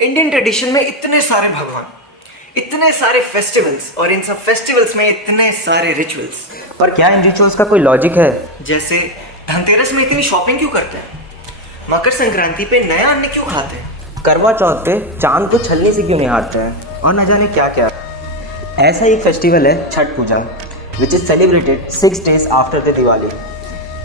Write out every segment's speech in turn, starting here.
Indian tradition में इतने सारे भगवान, इतने सारे फेस्टिवल्स और इन सब फेस्टिवल्स में इतने सारे रिचुअल्स। पर क्या इन रिचुअल्स का कोई लॉजिक है? जैसे धनतेरस में इतनी शॉपिंग क्यों करते हैं? मकर संक्रांति पे नया अन्न क्यों खाते हैं? करवा चौथ पे चांद को छलनी से क्यों निहारते हैं? और न जाने क्या क्या। ऐसा ही एक फेस्टिवल है Chhath Puja, which is celebrated 6 days after the Diwali,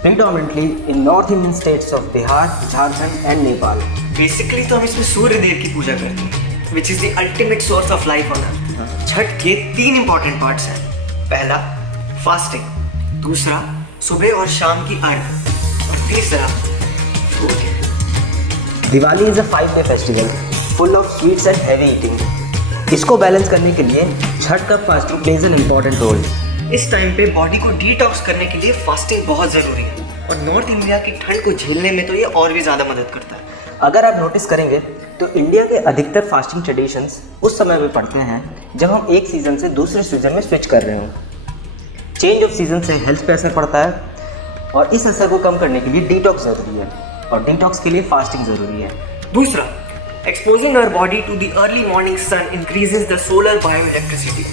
predominantly in North Indian states of Bihar, Jharkhand and Nepal. Basically तो हम इसमें सूर्य देव की पूजा करते हैं, which is the ultimate source of life on earth. Chhath के 3 इंपॉर्टेंट पार्ट्स हैं। पहला फास्टिंग, दूसरा सुबह और शाम की अर्घ और तीसरा food. Diwali is a 5-day festival full of sweets and heavy eating. इसको बैलेंस करने के लिए छठ का fasting plays an important role. इस टाइम पे बॉडी को डिटॉक्स करने के लिए फास्टिंग बहुत ज़रूरी है और नॉर्थ इंडिया की ठंड को झेलने में तो ये और भी ज़्यादा मदद करता है। अगर आप नोटिस करेंगे तो इंडिया के अधिकतर फास्टिंग ट्रेडिशंस उस समय में पड़ते हैं जब हम एक सीज़न से दूसरे सीज़न में स्विच कर रहे हों। चेंज ऑफ सीज़न से हेल्थ पे असर पड़ता है और इस असर को कम करने के लिए डिटॉक्स ज़रूरी है और डिटॉक्स के लिए फास्टिंग ज़रूरी है। दूसरा, exposing our body to the early morning sun increases the solar bio electricity,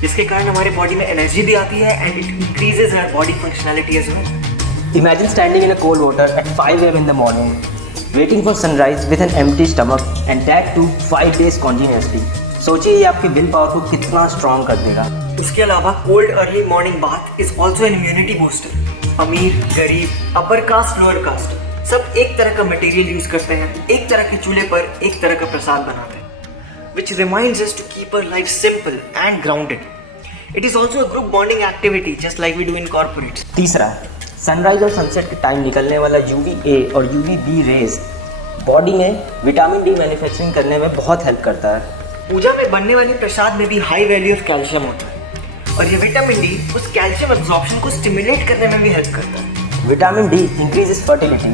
जिसके कारण हमारे बॉडी में एनर्जी भी आती है and it increases our body functionality as well. Imagine standing in a cold water at 5 AM in the morning, waiting for sunrise with an empty stomach and that too 5 days continuously. सोचिए ये आपके will power को कितना strong कर देगा। उसके अलावा cold early morning bath is also an immunity booster. अमीर, गरीब, अपर कास्ट, लोअर कास्ट सब एक तरह का मटेरियल यूज करते हैं, एक तरह के चूल्हे पर एक तरह का प्रसाद बनाते हैं, which reminds us to keep our life simple and grounded. It is also a group bonding activity just like we do in corporates. तीसरा, सनराइज और सनसेट के टाइम निकलने वाला UVA और UVB रेज बॉडी में विटामिन डी मैन्युफैक्चरिंग करने में बहुत हेल्प करता है। पूजा में बनने वाले प्रसाद में भी हाई वैल्यू ऑफ कैल्शियम होता है और ये विटामिन डी उस कैल्शियम एब्जॉर्प्शन को स्टिमुलेट करने में भी हेल्प करता है। Vitamin D increases fertility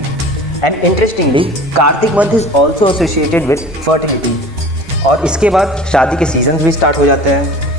and interestingly Kartik month is also associated with fertility और इसके बाद शादी के सीजन भी स्टार्ट हो जाते हैं।